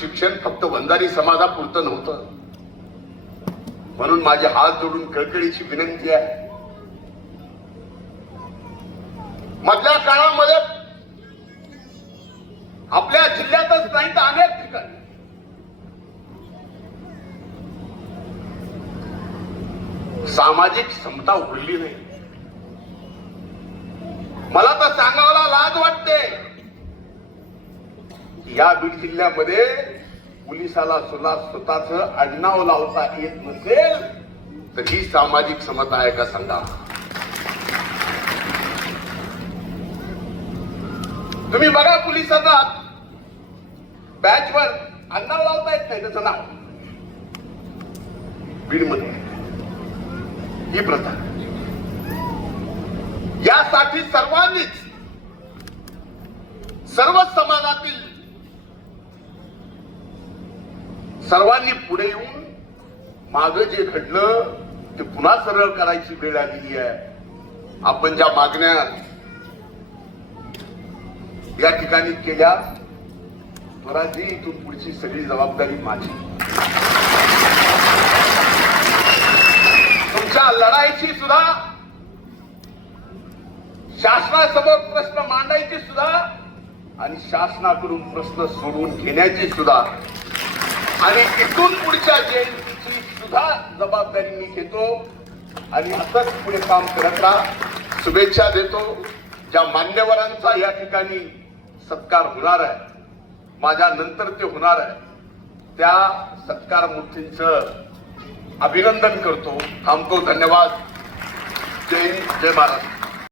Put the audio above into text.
शिक्षण फक्त वंजारी समाजापुरतं नव्हतं. म्हणून माझे हात जोडून कळकळीची विनंती आहे. मधल्या काळामध्ये आपल्या जिल्ह्यातच नाही तर अनेक ठिकाणी. सामाजिक समता उरली नाही. मला तर सांगायला लाज वाटते. या बीड जिल्ह्यामध्ये पोलिसाला सुद्धा स्वतःच आडनाव लावता येत नसेल तर ही सामाजिक समता आहे का सांगा? तुम्ही बघा पोलिसांना. बॅचवर आडनाव लावता येत नाही त्याचं नाव. बीडमध्ये. ही प्रथा. यासाठी सर्वांनीच सर्व समाजातील सर्वांनी पुढे येऊन माग जे घडलं ते पुन्हा सरळ करायची वेळ आलेली आहे. आपण ज्या मागण्या या ठिकाणी केल्या स्वराजी इथून पुढची सगळी जबाबदारी माझी. तुमच्या लढाईची सुद्धा शासनासमोर प्रश्न मांडायचे सुद्धा आणि शासनाकडून प्रश्न सोडवून घेण्याची सुद्धा आणि इथून पुढच्या जयंतीची सुद्धा जबाबदारी मी घेतो. आणि असंच पुढे काम करत राहा. शुभेच्छा देतो. ज्या मान्यवरांचा या ठिकाणी सत्कार होणार आहे माझ्या नंतर ते होणार आहे त्या सत्कार मूर्तींचं अभिनंदन करतो. थांबतो. धन्यवाद. जय हिंद. जय महाराष्ट्र.